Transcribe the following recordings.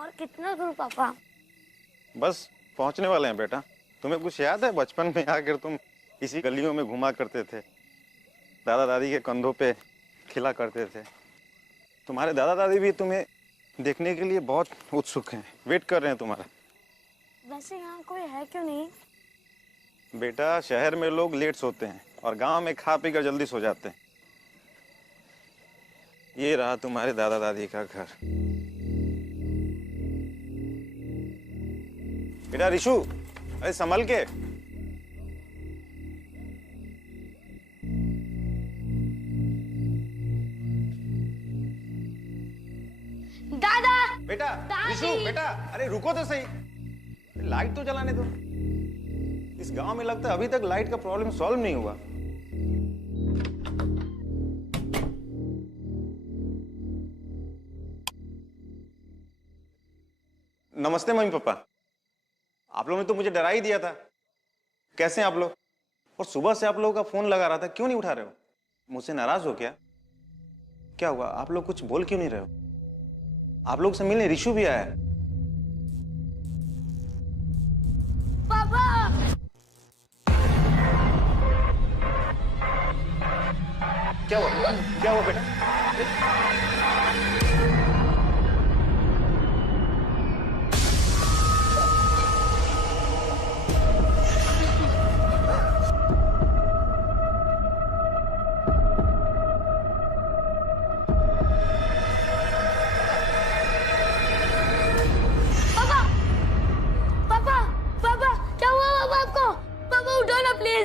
और कितना दूर पापा? बस पहुंचने वाले हैं बेटा। तुम्हें कुछ याद है बचपन में आकर तुम इसी गलियों में घुमा करते थे, दादा दादी के कंधों पे खिला करते थे। तुम्हारे दादा दादी भी तुम्हें देखने के लिए बहुत उत्सुक हैं, वेट कर रहे हैं तुम्हारा। वैसे यहाँ कोई है क्यों नहीं? बेटा शहर में लोग लेट सोते हैं और गांव में खा पी कर जल्दी सो जाते हैं। ये रहा तुम्हारे दादा दादी का घर। बेटा रिशु, अरे संभल के। दादा! बेटा दादी! रिशु, बेटा अरे रुको तो सही, लाइट तो जलाने दो। इस गांव में लगता है अभी तक लाइट का प्रॉब्लम सॉल्व नहीं हुआ। नमस्ते मम्मी पापा। आप लोगों ने तो मुझे डरा ही दिया था। कैसे हैं आप लोग? और सुबह से आप लोगों का फोन लगा रहा था, क्यों नहीं उठा रहे हो? मुझसे नाराज हो क्या? क्या हुआ? आप लोग कुछ बोल क्यों नहीं रहे हो? आप लोग से मिलने रिशु भी आया है। पापा! क्या हुआ? क्या हुआ बेटा?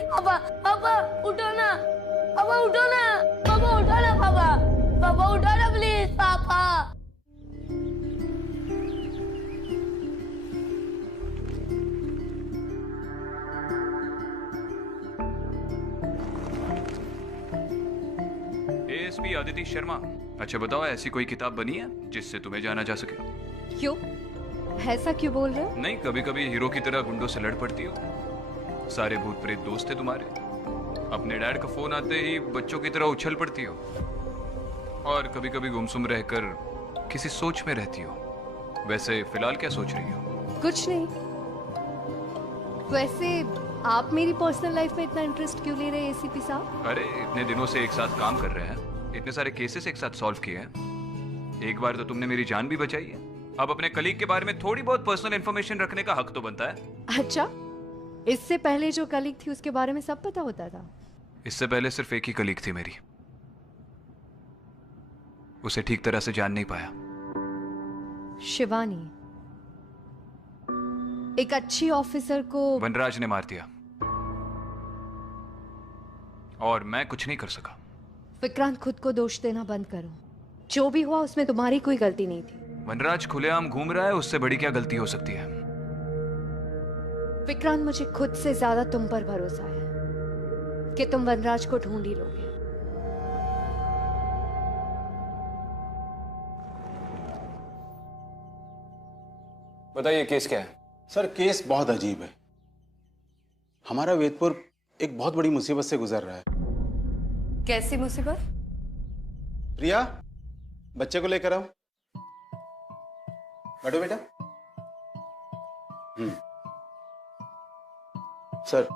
पापा, पापा उठो ना, पापा उठो ना, पापा उठो ना, पापा, पापा उठो ना प्लीज, पापा। एएसपी आदिति शर्मा, अच्छा बताओ ऐसी कोई किताब बनी है जिससे तुम्हें जाना जा सके? क्यों? ऐसा क्यों बोल रहे हो? नहीं, कभी कभी हीरो की तरह गुंडों से लड़ पड़ती हो। सारे भूत प्रेत दोस्त थे तुम्हारे, अपने डैड का फोन आते ही बच्चों की तरह उछल पड़ती हो, और कभी कभी गुमसुम रहकर किसी सोच में रहती हो। वैसे फिलहाल क्या सोच रही हो? कुछ नहीं। वैसे आप मेरी पर्सनल लाइफ में इतना इंटरेस्ट क्यों ले रहे हैं एसीपी साहब? अरे इतने दिनों से एक साथ काम कर रहे हैं, इतने सारे केसेस एक साथ सॉल्व किए हैं। एक बार तो तुमने मेरी जान भी बचाई है। अब अपने कलीग के बारे में थोड़ी बहुत पर्सनल इंफॉर्मेशन रखने का हक तो बनता है। अच्छा, इससे पहले जो कलीग थी उसके बारे में सब पता होता था? इससे पहले सिर्फ एक ही कलीग थी मेरी, उसे ठीक तरह से जान नहीं पाया। शिवानी। एक अच्छी ऑफिसर को वनराज ने मार दिया और मैं कुछ नहीं कर सका। विक्रांत, खुद को दोष देना बंद करो। जो भी हुआ उसमें तुम्हारी कोई गलती नहीं थी। वनराज खुलेआम घूम रहा है, उससे बड़ी क्या गलती हो सकती है? विक्रांत, मुझे खुद से ज्यादा तुम पर भरोसा है कि तुम वनराज को ढूंढ ही लोगे। बताइए केस क्या है? सर केस बहुत अजीब है। हमारा वेदपुर एक बहुत बड़ी मुसीबत से गुजर रहा है। कैसी मुसीबत? प्रिया, बच्चे को लेकर आओ। बैठो बेटा। सर,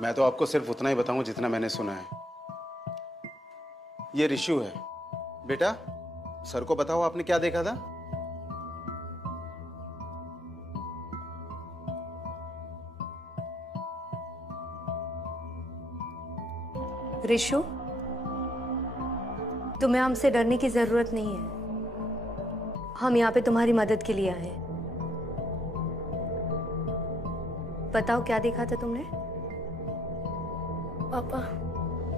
मैं तो आपको सिर्फ उतना ही बताऊं जितना मैंने सुना है। ये रिशु है। बेटा, सर को बताओ आपने क्या देखा था? रिशु, तुम्हें हमसे डरने की जरूरत नहीं है। हम यहाँ पे तुम्हारी मदद के लिए आए हैं। बताओ क्या देखा था तुमने? पापा,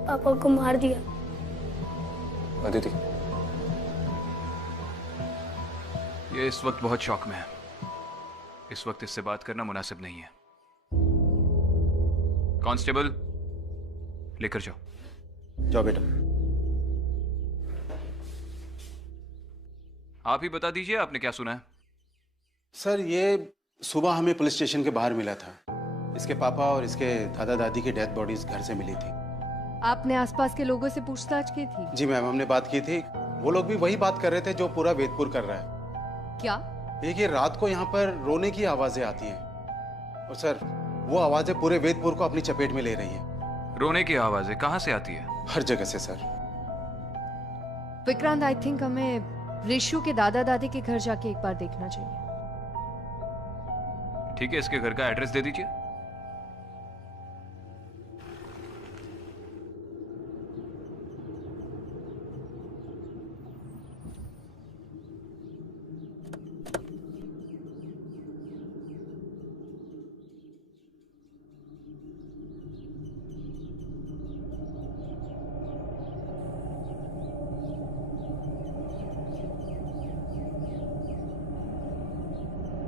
पापा को मार दिया। अदिति, ये इस वक्त बहुत शॉक में है। इस वक्त इससे बात करना मुनासिब नहीं है। कांस्टेबल, लेकर जाओ। जाओ बेटा। आप ही बता दीजिए आपने क्या सुना है? सर, ये सुबह हमें पुलिस स्टेशन के बाहर मिला था। इसके पापा और इसके दादा दादी की डेथ बॉडीज घर से मिली थी। आपने आसपास के लोगों से पूछताछ की थी? जी मैम, हमने बात की थी। वो लोग भी वही बात कर रहे थे जो पूरा वेदपुर कर रहा है। क्या? देखिए, रात को यहाँ पर रोने की आवाजें आती हैं और सर वो आवाजें पूरे वेदपुर को अपनी चपेट में ले रही हैं। रोने की आवाजें कहाँ से आती है? हर जगह से सर। विक्रांत, आई थिंक हमें ऋषु के दादा दादी के घर जाके एक बार देखना चाहिए। ठीक है, इसके घर का एड्रेस दे दीजिए।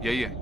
यही है।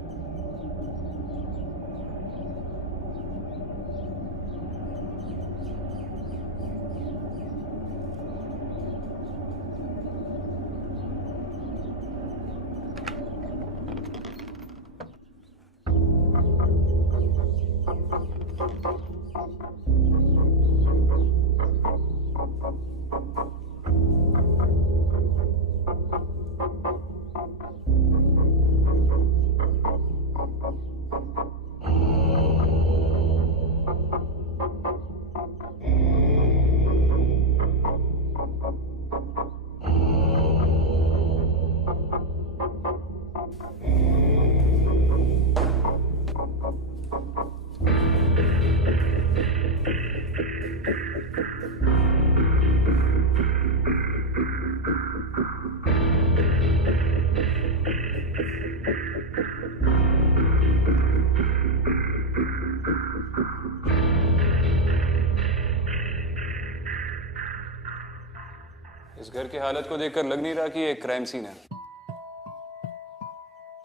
इस घर की हालत को देखकर लग नहीं रहा कि ये एक क्राइम सीन है।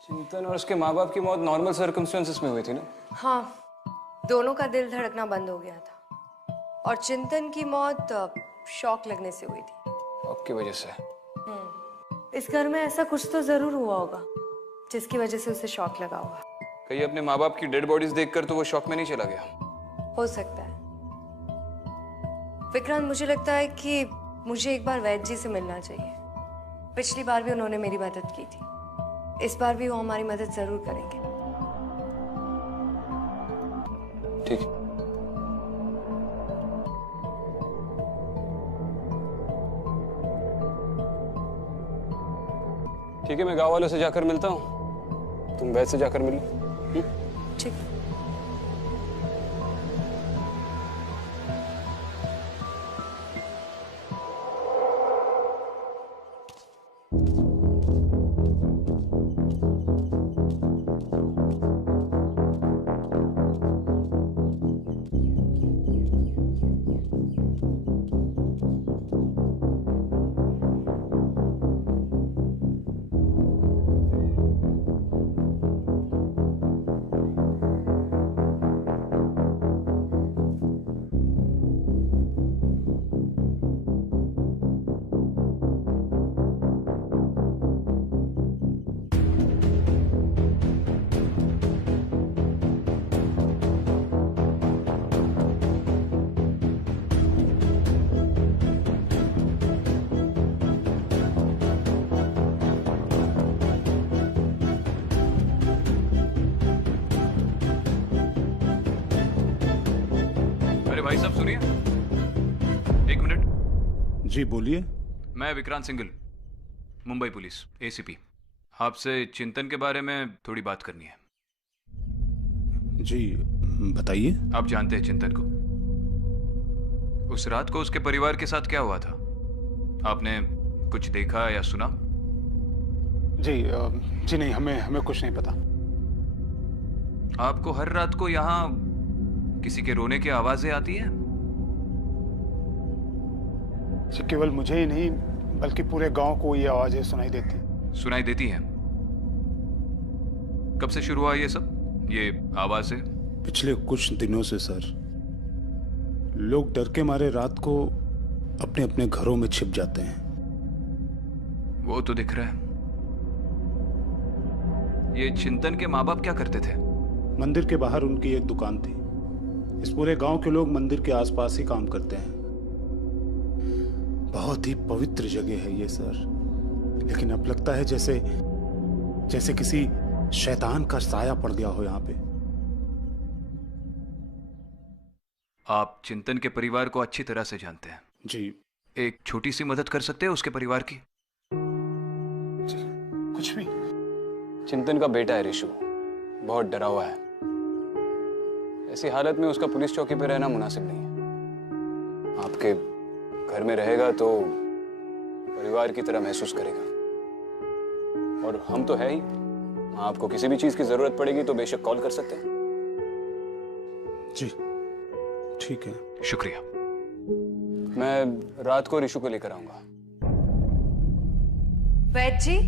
चिंतन और उसके माँ बाप की मौत नॉर्मल सर्कमस्टेंसेस में हुई थी ना? हाँ, दोनों का दिल धड़कना बंद हो गया था और चिंतन की मौत शॉक लगने से हुई थी। आपकी वजह से? इस घर में ऐसा कुछ तो जरूर हुआ होगा जिसकी वजह से उसे शॉक लगा होगा। कहीं अपने माँ बाप की डेड बॉडीज देखकर तो वो शॉक में नहीं चला गया? हो सकता है। विक्रांत, मुझे लगता है कि मुझे एक बार वैद्य जी से मिलना चाहिए। पिछली बार भी उन्होंने मेरी मदद की थी, इस बार भी वो हमारी मदद जरूर करेंगे। ठीक है। ठीक है, मैं गांव वालों से जाकर मिलता हूँ, तुम वैद्य से जाकर मिलो। ठीक। भाई साहब सुनिए, एक मिनट। जी बोलिए। मैं विक्रांत सिंघल, मुंबई पुलिस एसीपी। आपसे चिंतन के बारे में थोड़ी बात करनी है। जी बताइए। आप जानते हैं चिंतन को? उस रात को उसके परिवार के साथ क्या हुआ था? आपने कुछ देखा या सुना? जी नहीं, हमें कुछ नहीं पता। आपको हर रात को यहाँ किसी के रोने की आवाजें आती है? केवल मुझे ही नहीं बल्कि पूरे गांव को ये आवाजें सुनाई देती हैं। कब से शुरू हुआ ये सब, ये आवाजें? पिछले कुछ दिनों से सर। लोग डर के मारे रात को अपने अपने घरों में छिप जाते हैं। वो तो दिख रहा है। ये चिंतन के माँ बाप क्या करते थे? मंदिर के बाहर उनकी एक दुकान थी। इस पूरे गांव के लोग मंदिर के आसपास ही काम करते हैं। बहुत ही पवित्र जगह है ये सर, लेकिन अब लगता है जैसे जैसे किसी शैतान का साया पड़ गया हो यहाँ पे। आप चिंतन के परिवार को अच्छी तरह से जानते हैं जी। एक छोटी सी मदद कर सकते हैं उसके परिवार की? कुछ भी। चिंतन का बेटा है रिशु, बहुत डरा हुआ है। ऐसी हालत में उसका पुलिस चौकी पे रहना मुनासिब नहीं है। आपके घर में रहेगा तो परिवार की तरह महसूस करेगा। और हम तो है ही, आपको किसी भी चीज की जरूरत पड़ेगी तो बेशक कॉल कर सकते हैं। जी ठीक है। शुक्रिया। मैं रात को रिशु को लेकर आऊंगा। वैद जी,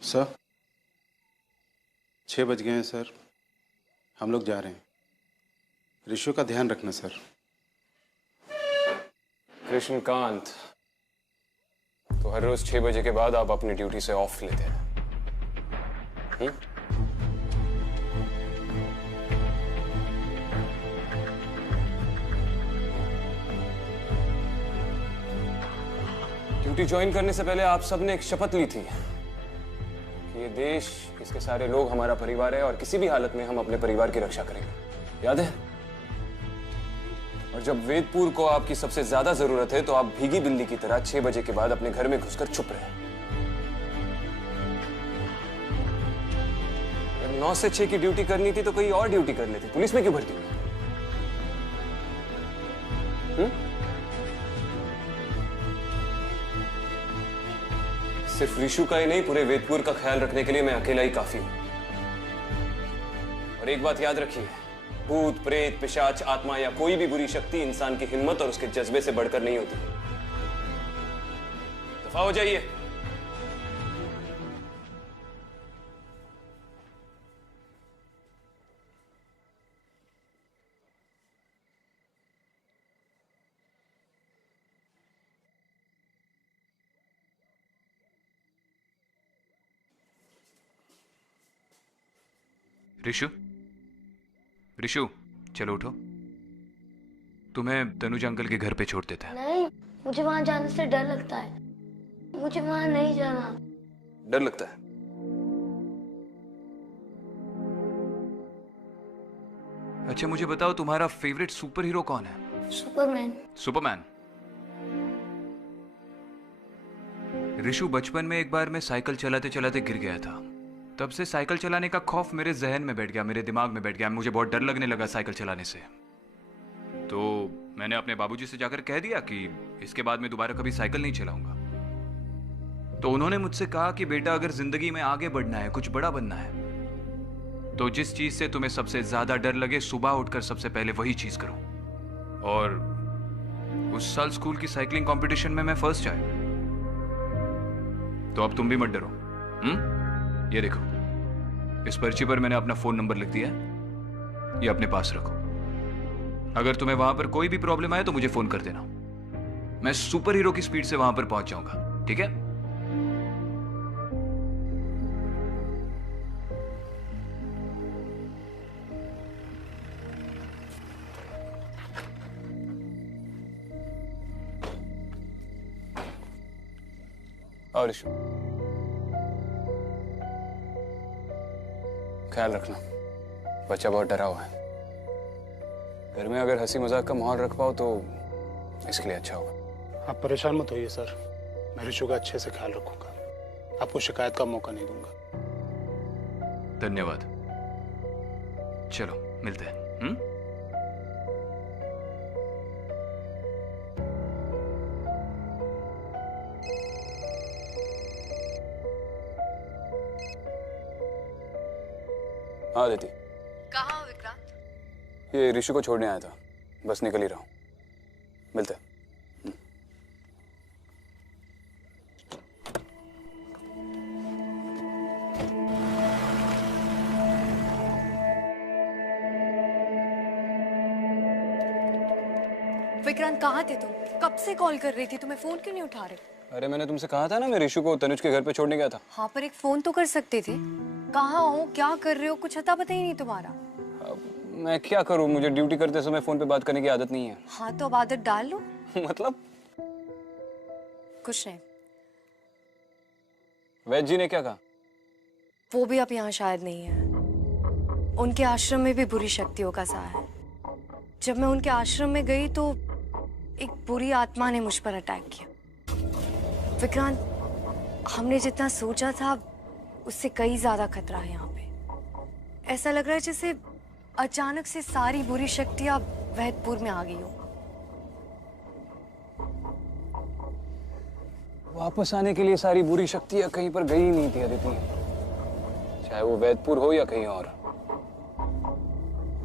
सर 6 बज गए हैं सर, हम लोग जा रहे हैं। रिशु का ध्यान रखना सर। कृष्णकांत, तो हर रोज 6 बजे के बाद आप अपनी ड्यूटी से ऑफ लेते हैं? ड्यूटी ज्वाइन करने से पहले आप सबने एक शपथ ली थी कि ये देश, इसके सारे लोग हमारा परिवार है और किसी भी हालत में हम अपने परिवार की रक्षा करेंगे, याद है? और जब वेदपुर को आपकी सबसे ज्यादा जरूरत है तो आप भीगी बिल्ली की तरह 6 बजे के बाद अपने घर में घुसकर छुप रहे। 9 से 6 की ड्यूटी करनी थी तो कोई और ड्यूटी कर लेते, पुलिस में क्यों भर्ती हुए? सिर्फ रिशु का ही नहीं, पूरे वेदपुर का ख्याल रखने के लिए मैं अकेला ही काफी हूं। और एक बात याद रखिए, भूत, प्रेत, पिशाच, आत्मा या कोई भी बुरी शक्ति इंसान की हिम्मत और उसके जज्बे से बढ़कर नहीं होती। दफा हो जाइए। रिशु, रिशु, चलो उठो। तुम्हें तनुज अंकल के घर पे छोड़ देते हैं। नहीं, मुझे वहां जाने से डर लगता है। मुझे वहां नहीं जाना। डर लगता है? अच्छा मुझे बताओ, तुम्हारा फेवरेट सुपर हीरो कौन है? सुपरमैन। सुपरमैन। रिशु, बचपन में एक बार मैं साइकिल चलाते चलाते गिर गया था। तब से साइकिल चलाने का खौफ मेरे जहन में बैठ गया, मेरे दिमाग में बैठ गया। मुझे बहुत डर लगने लगा साइकिल चलाने से। तो मैंने अपने बाबूजी से जाकर कह दिया कि इसके बाद मैं दोबारा कभी साइकिल नहीं चलाऊंगा। तो उन्होंने मुझसे कहा कि बेटा, अगर जिंदगी में आगे बढ़ना है, कुछ बड़ा बनना है, तो जिस चीज से तुम्हें सबसे ज्यादा डर लगे, सुबह उठकर सबसे पहले वही चीज करो। और उस साल स्कूल की साइकिलिंग कंपटीशन में मैं फर्स्ट आया। तो अब तुम भी मत डरो। ये देखो, इस पर्ची पर मैंने अपना फोन नंबर लिख दिया है, ये अपने पास रखो। अगर तुम्हें वहां पर कोई भी प्रॉब्लम आए तो मुझे फोन कर देना, मैं सुपर हीरो की स्पीड से वहां पर पहुंच जाऊंगा, ठीक है? और इशू ख्याल रखना, बच्चा बहुत डरा हुआ है। घर में अगर हंसी मजाक का माहौल रख पाओ तो इसके लिए अच्छा होगा। आप परेशान मत होइए सर, मैं रिशु का अच्छे से ख्याल रखूंगा, आपको शिकायत का मौका नहीं दूंगा। धन्यवाद, चलो मिलते हैं। हाँ दीदी। कहाँ हो विक्रांत? ये ऋषि को छोड़ने आया था, बस निकल ही रहा हूँ, मिलते हैं। विक्रांत कहाँ थे तुम? कब से कॉल कर रही थी, तुम्हें फोन क्यों नहीं उठा रहे? अरे मैंने तुमसे कहा था ना, मैं ऋषु को तनुज के घर पे छोड़ने गया था। हाँ पर एक फोन तो कर सकते थे। कहाँ हो, क्या कर रहे हो, कुछ अता पता ही नहीं तुम्हारा। अब मैं क्या करूँ, मुझे ड्यूटी करते समय फोन पे बात करने की आदत नहीं है। हाँ तो अब आदत डाल लो। मतलब? कुछ नहीं। वैद जी ने क्या कहा? वो भी अब यहाँ शायद नहीं है। उनके आश्रम में भी बुरी शक्तियों का साया है। जब मैं उनके आश्रम में गई तो एक बुरी आत्मा ने मुझ पर अटैक किया। विक्रांत, हमने जितना सोचा था उससे कई ज्यादा खतरा है यहाँ पे। ऐसा लग रहा है जैसे अचानक से सारी बुरी शक्तियां वैदपुर में आ गई हो। वापस आने के लिए सारी बुरी शक्तियां कहीं पर गई ही नहीं थी अदिति, चाहे वो वैदपुर हो या कहीं और।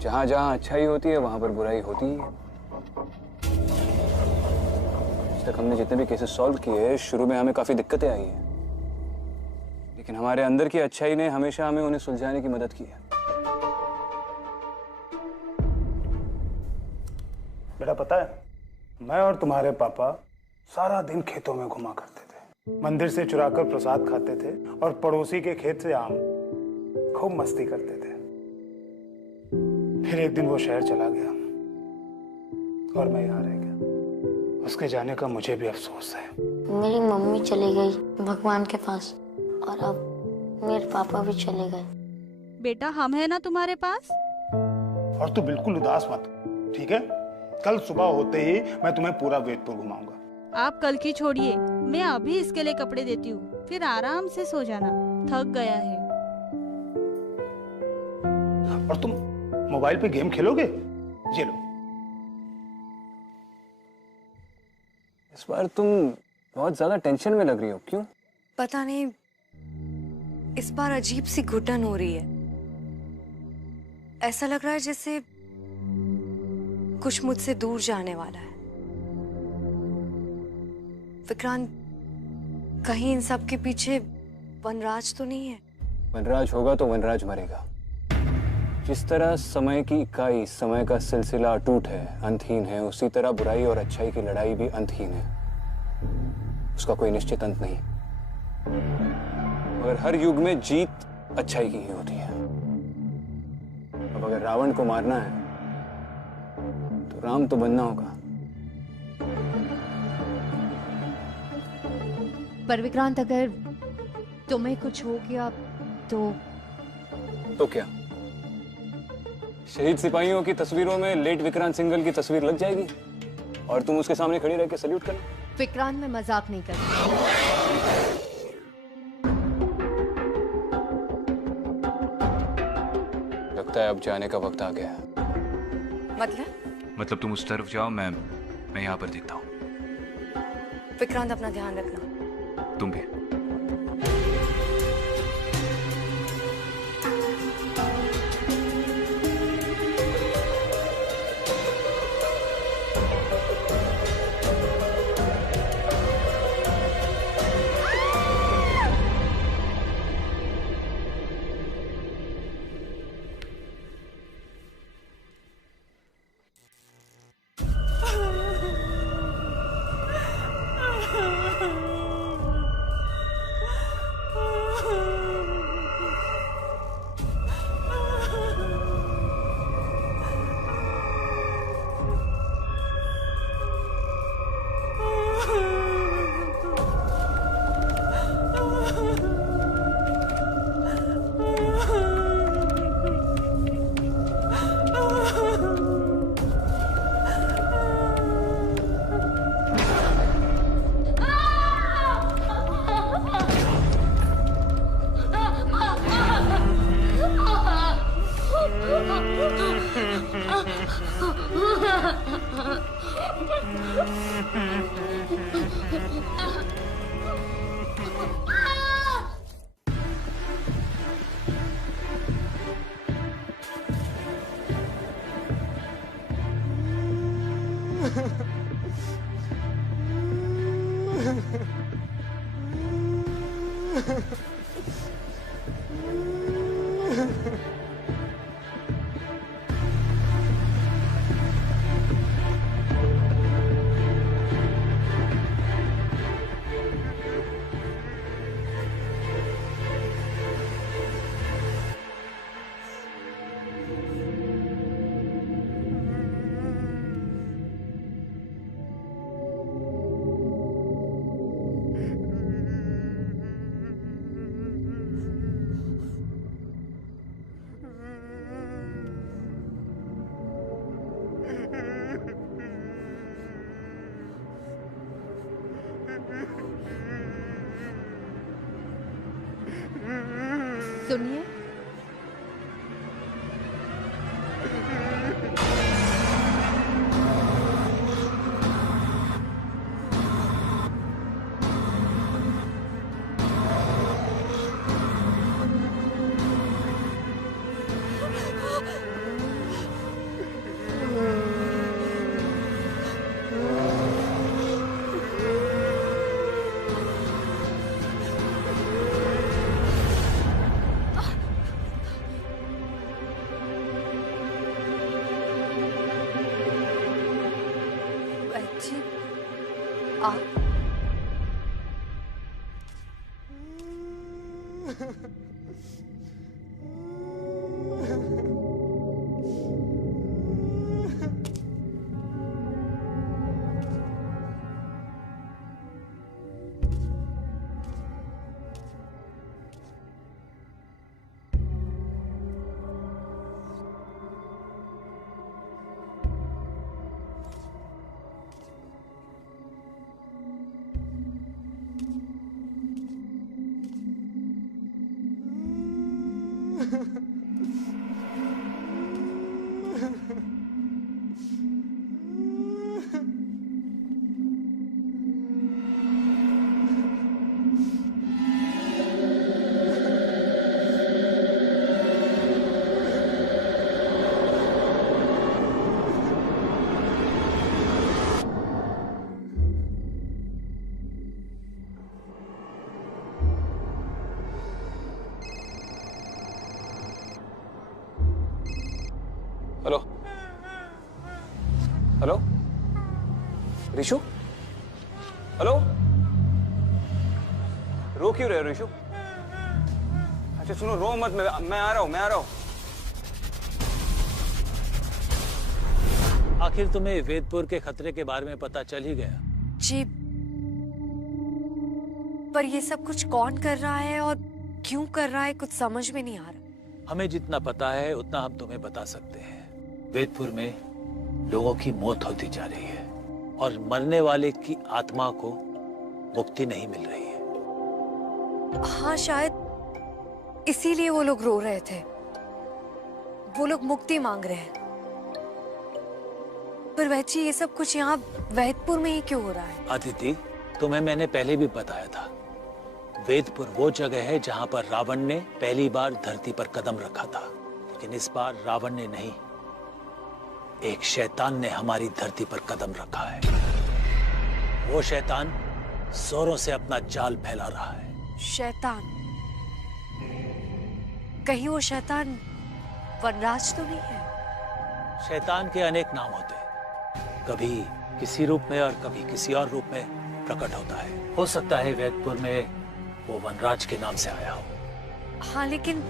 जहां जहां अच्छाई होती है वहां पर बुराई होती ही है। आज तक हमने जितने भी केसेस सॉल्व किए, शुरू में हमें काफी दिक्कतें आई हैं, लेकिन हमारे अंदर की अच्छाई ने हमेशा हमें उन्हें सुलझाने की मदद की है। बेटा पता है, मैं और तुम्हारे पापा सारा दिन खेतों में घुमा करते थे, मंदिर से चुराकर प्रसाद खाते थे और पड़ोसी के खेत से आम, खूब मस्ती करते थे। फिर एक दिन वो शहर चला गया और मैं यहाँ रह गया। उसके जाने का मुझे भी अफसोस है। मेरी मम्मी चली गई भगवान के पास और अब मेरे पापा भी चले गए। बेटा हम है ना तुम्हारे पास। और तू बिल्कुल उदास मत, ठीक है? कल सुबह होते ही मैं तुम्हें पूरा वैदपुर घुमाऊंगा। आप कल की छोड़िए, मैं अभी इसके लिए कपड़े देती हूँ, फिर आराम से सो जाना, थक गया है। और तुम मोबाइल पे गेम खेलोगे? ये लो। इस बार तुम बहुत ज्यादा टेंशन में लग रही हो, क्यों? पता नहीं, इस बार अजीब सी घुटन हो रही है। ऐसा लग रहा है जैसे कुछ मुझसे दूर जाने वाला है। विक्रांत, कहीं इन सब के पीछे वनराज तो नहीं है? वनराज होगा तो वनराज मरेगा। जिस तरह समय की इकाई, समय का सिलसिला अटूट है, अंतहीन है, उसी तरह बुराई और अच्छाई की लड़ाई भी अंतहीन है। उसका कोई निश्चित अंत नहीं। मगर हर युग में जीत अच्छाई की ही होती है। अब अगर रावण को मारना है तो राम तो बनना होगा। पर विक्रांत, अगर तुम्हें कुछ हो गया तो क्या शहीद सिपाहियों की तस्वीरों में लेट विक्रांत सिंघल की तस्वीर लग जाएगी और तुम उसके सामने खड़ी रह के सल्यूट करना? विक्रांत, मैं मजाक नहीं कर रही। लगता है अब जाने का वक्त आ गया है। मतलब तुम उस तरफ जाओ, मैं यहाँ पर देखता हूँ। विक्रांत, अपना ध्यान रखना। तुम भी। सुनिए, बच्ची आप हेलो हेलो ऋषु, हेलो, रो क्यों रहे हो ऋषु? अच्छा सुनो, रो मत, मैं आ रहा हूँ। आखिर तुम्हें वेदपुर के खतरे के बारे में पता चल ही गया? जी, पर ये सब कुछ कौन कर रहा है और क्यों कर रहा है कुछ समझ में नहीं आ रहा। हमें जितना पता है उतना हम तुम्हें बता सकते हैं। वेदपुर में लोगों की मौत होती जा रही है और मरने वाले की आत्मा को मुक्ति नहीं मिल रही है। हाँ, शायद इसीलिए वो लोग रो रहे थे। वो लोग मुक्ति मांग रहे हैं। पर वैची, ये सब कुछ यहाँ वेदपुर में ही क्यों हो रहा है? अदिति, तुम्हें मैंने पहले भी बताया था, वेदपुर वो जगह है जहाँ पर रावण ने पहली बार धरती पर कदम रखा था। लेकिन इस बार रावण ने नहीं, एक शैतान ने हमारी धरती पर कदम रखा है। वो शैतान जोरों से अपना जाल फैला रहा है। शैतान? कहीं वो शैतान वनराज तो नहीं है? शैतान के अनेक नाम होते हैं, कभी किसी रूप में और कभी किसी और रूप में प्रकट होता है। हो सकता है वेदपुर में वो वनराज के नाम से आया हो। हाँ, लेकिन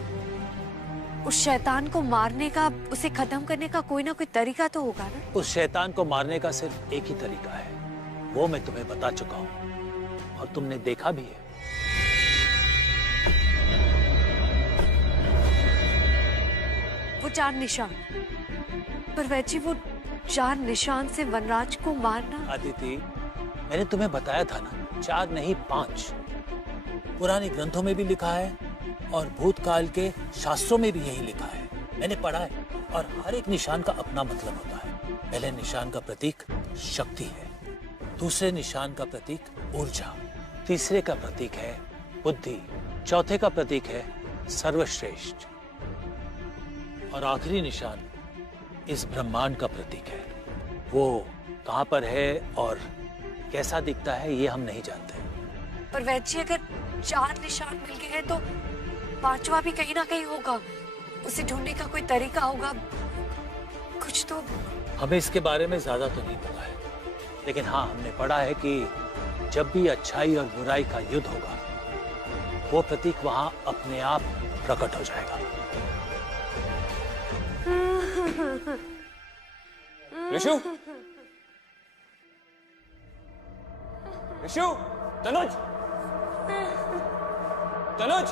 उस शैतान को मारने का, उसे खत्म करने का कोई ना कोई तरीका तो होगा ना? उस शैतान को मारने का सिर्फ एक ही तरीका है, वो मैं तुम्हें बता चुका हूँ और तुमने देखा भी है। वो 4 निशान। पर वैची, वो 4 निशान से वनराज को मारना? अदिति, मैंने तुम्हें बताया था ना, 4 नहीं 5। पुराने ग्रंथों में भी लिखा है और भूतकाल के शास्त्रों में भी यही लिखा है। मैंने पढ़ा है। और हर एक निशान का अपना मतलब होता है। पहले निशान का प्रतीक शक्ति है, दूसरे निशान का प्रतीक ऊर्जा, तीसरे का प्रतीक है बुद्धि, चौथे का प्रतीक है सर्वश्रेष्ठ और आखिरी निशान इस ब्रह्मांड का प्रतीक है। वो कहाँ पर है और कैसा दिखता है ये हम नहीं जानते। पर वैद जी अगर 4 निशान मिल गए हैं तो 5वां भी कहीं ना कहीं होगा। उसे ढूंढने का कोई तरीका होगा, कुछ तो। हमें इसके बारे में ज्यादा तो नहीं पता है, लेकिन हाँ हमने पढ़ा है कि जब भी अच्छाई और बुराई का युद्ध होगा वो प्रतीक वहां अपने आप प्रकट हो जाएगा। ऋषु, ऋषु, तनुज, तनुज,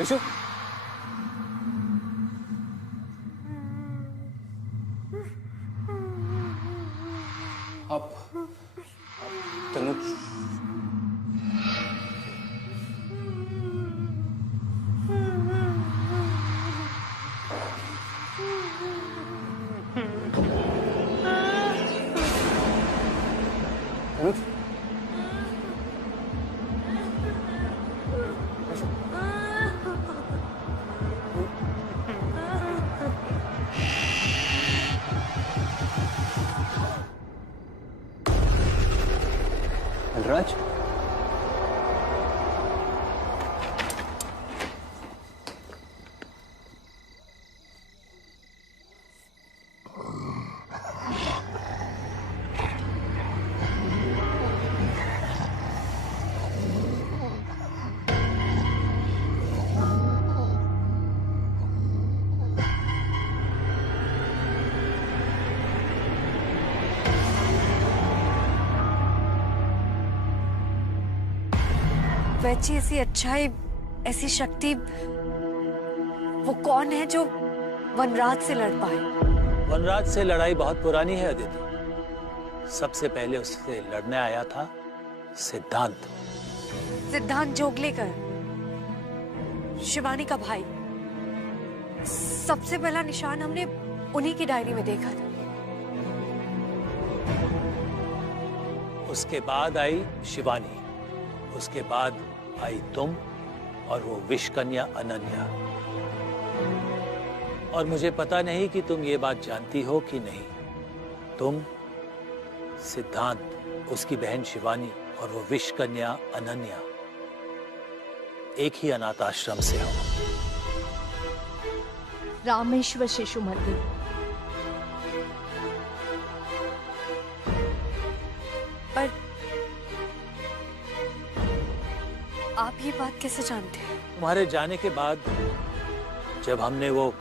ऋषु, आप तनुज, तनुज, राज, वैद जी ऐसी अच्छाई, ऐसी शक्ति, वो कौन है जो वनराज से लड़ पाए? वनराज से लड़ाई बहुत पुरानी है अदिति। सबसे पहले उससे लड़ने आया था सिद्धांत। सिद्धांत जोगलेकर, शिवानी का भाई। सबसे पहला निशान हमने उन्हीं की डायरी में देखा था। उसके बाद आई शिवानी, उसके बाद आई तुम और वो विष कन्या अनन्या। और मुझे पता नहीं कि तुम ये बात जानती हो कि नहीं, तुम, सिद्धांत, उसकी बहन शिवानी और वो विष कन्या अनन्या एक ही अनाथ आश्रम से हो। रामेश्वर शिशु मंदिर। पर आप ये बात कैसे जानते हैं? तुम्हारे जाने के बाद जब हमने वो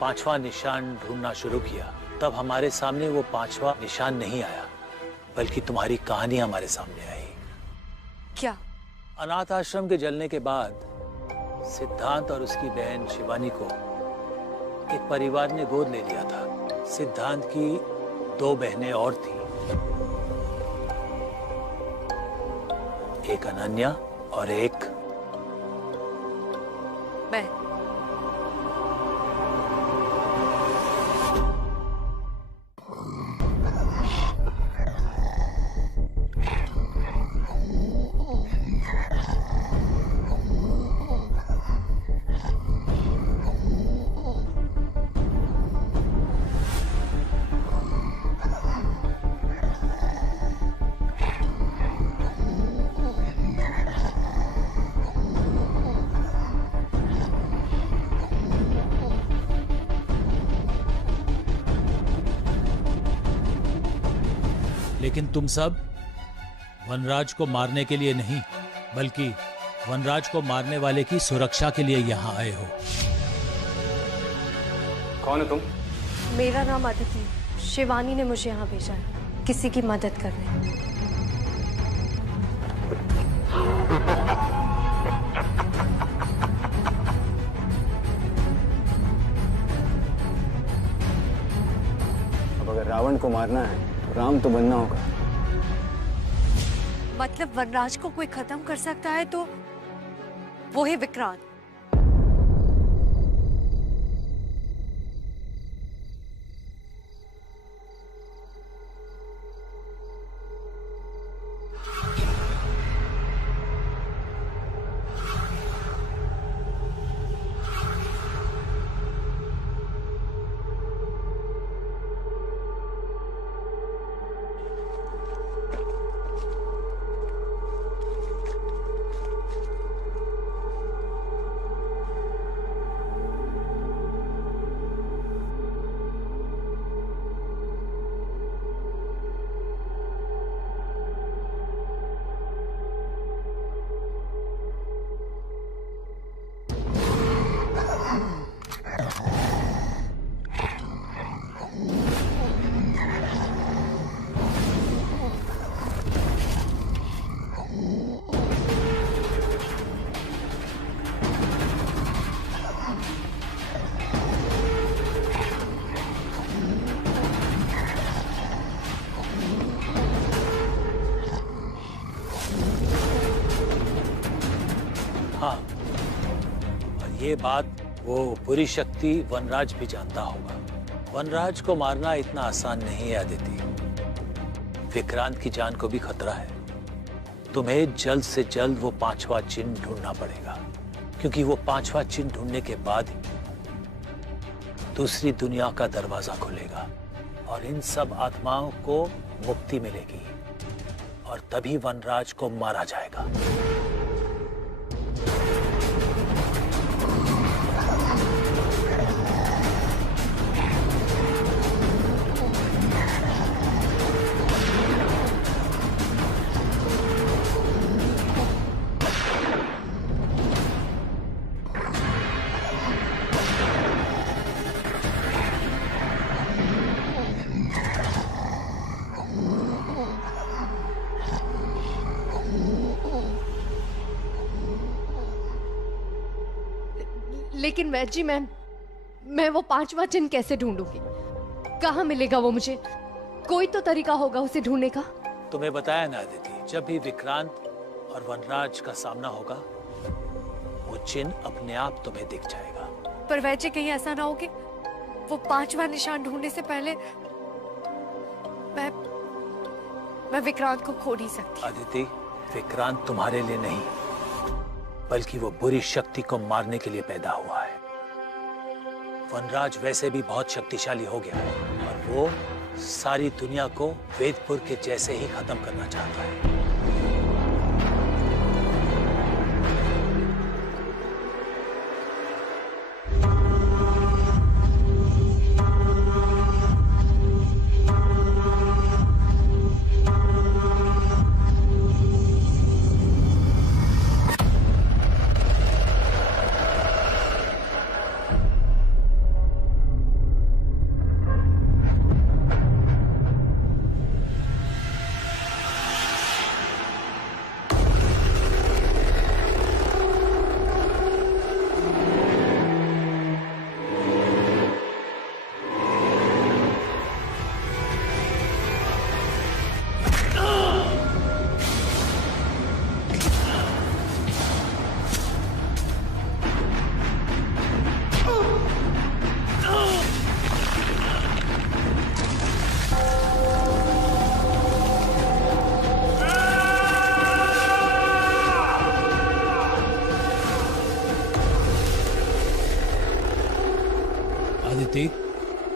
5वां निशान ढूंढना शुरू किया, तब हमारे सामने वो 5वां निशान नहीं आया, बल्कि तुम्हारी कहानी हमारे सामने आई। क्या? अनाथ आश्रम के जलने के बाद सिद्धांत और उसकी बहन शिवानी को एक परिवार ने गोद ले लिया था। सिद्धांत की 2 बहनें और थी, एक अनन्या और एक मैं। लेकिन तुम सब वनराज को मारने के लिए नहीं, बल्कि वनराज को मारने वाले की सुरक्षा के लिए यहाँ आए हो। कौन है तुम? मेरा नाम अदिति। शिवानी ने मुझे यहाँ भेजा है किसी की मदद करने। अब अगर रावण को मारना है तो राम तो बनना होगा। मतलब वनराज को कोई खत्म कर सकता है तो वो है विक्रांत। ये बात वो बुरी शक्ति वनराज भी जानता होगा। वनराज को मारना इतना आसान नहीं है अदिति। विक्रांत की जान को भी खतरा है। तुम्हें जल्द से जल्द वो 5वां चिन्ह ढूंढना पड़ेगा, क्योंकि वो 5वां चिन्ह ढूंढने के बाद ही दूसरी दुनिया का दरवाजा खुलेगा और इन सब आत्माओं को मुक्ति मिलेगी और तभी वनराज को मारा जाएगा। लेकिन वैद जी, मैं वो 5वां चिन्ह कैसे ढूंढूंगी? कहाँ मिलेगा वो मुझे? कोई तो तरीका होगा उसे ढूंढने का। तुम्हें बताया ना अदिति, जब भी विक्रांत और वनराज का सामना होगा वो चिन्ह अपने आप तुम्हें दिख जाएगा। पर वैसे कहीं ऐसा ना हो कि वो 5वां निशान ढूंढने से पहले मैं विक्रांत को खो नहीं सकती। अदिति, विक्रांत तुम्हारे लिए नहीं बल्कि वो बुरी शक्ति को मारने के लिए पैदा हुआ है। वनराज वैसे भी बहुत शक्तिशाली हो गया है और वो सारी दुनिया को वेदपुर के जैसे ही खत्म करना चाहता है।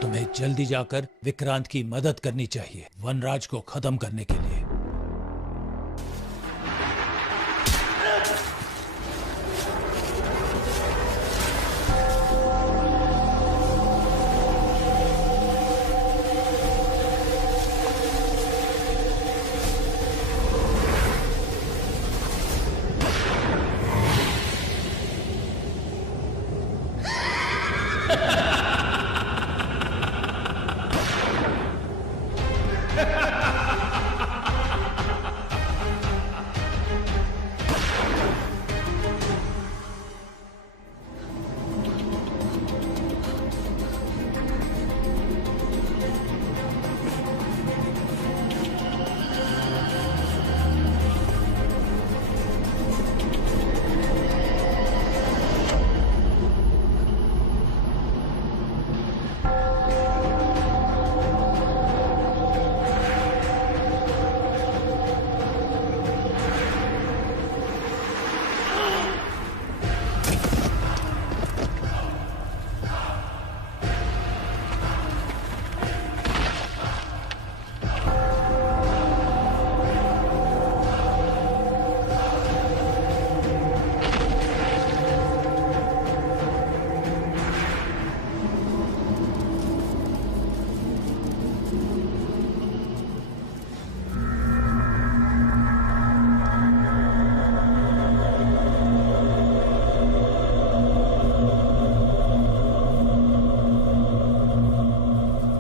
तुम्हें जल्दी जाकर विक्रांत की मदद करनी चाहिए वनराज को खत्म करने के लिए।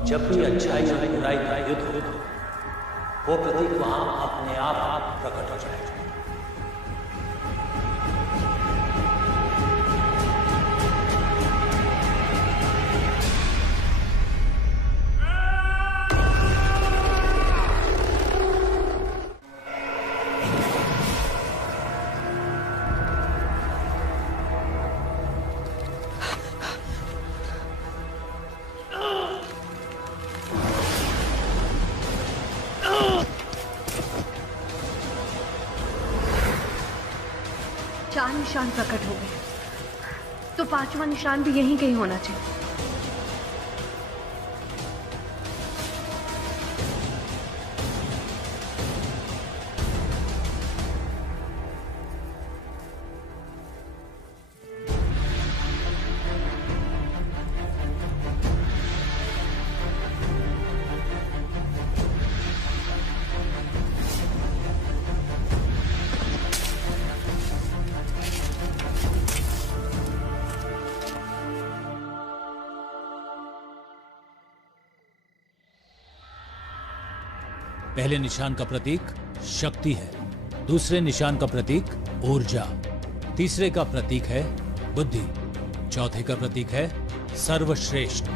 जब भी अच्छाई और बुराई का युद्ध हो वो प्रतीक वहां अपने आप प्रकट हो जाएगा। निशान प्रकट हो गए, तो पांचवा निशान भी यहीं कहीं होना चाहिए। पहले निशान का प्रतीक शक्ति है, दूसरे निशान का प्रतीक ऊर्जा, तीसरे का प्रतीक है बुद्धि, चौथे का प्रतीक है सर्वश्रेष्ठ।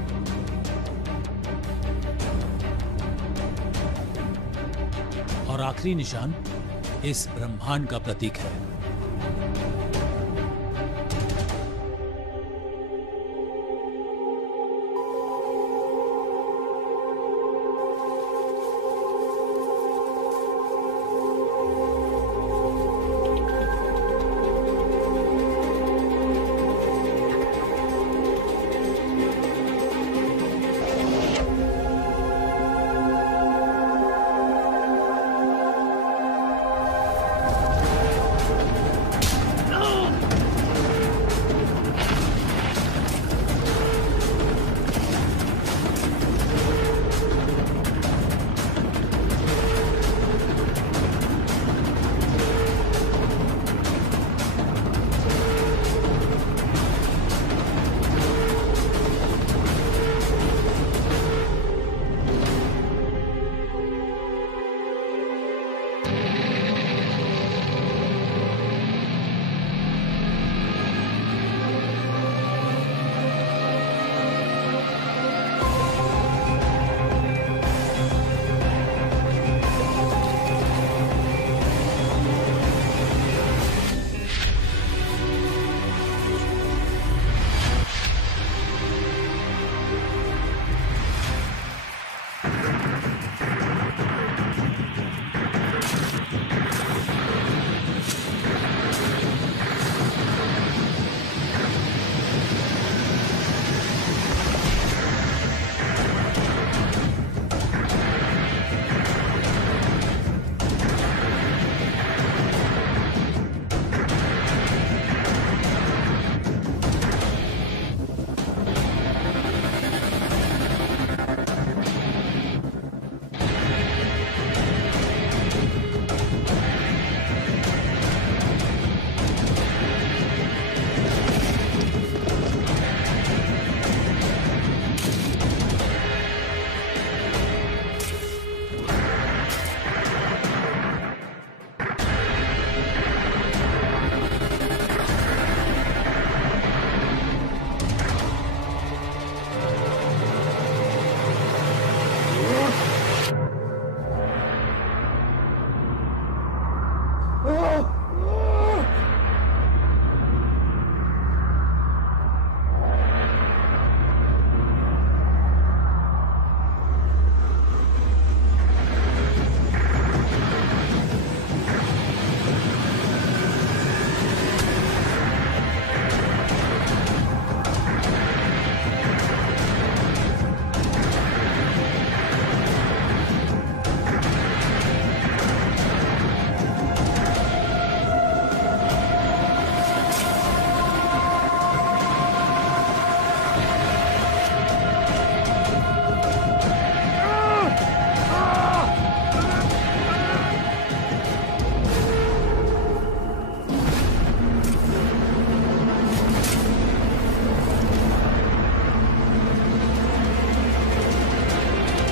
और आखिरी निशान इस ब्रह्मांड का प्रतीक है।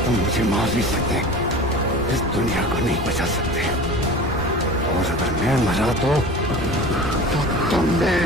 मुझे मार नहीं सकते, इस दुनिया को नहीं बचा सकते, और अगर मैं मरा तो तुम भी।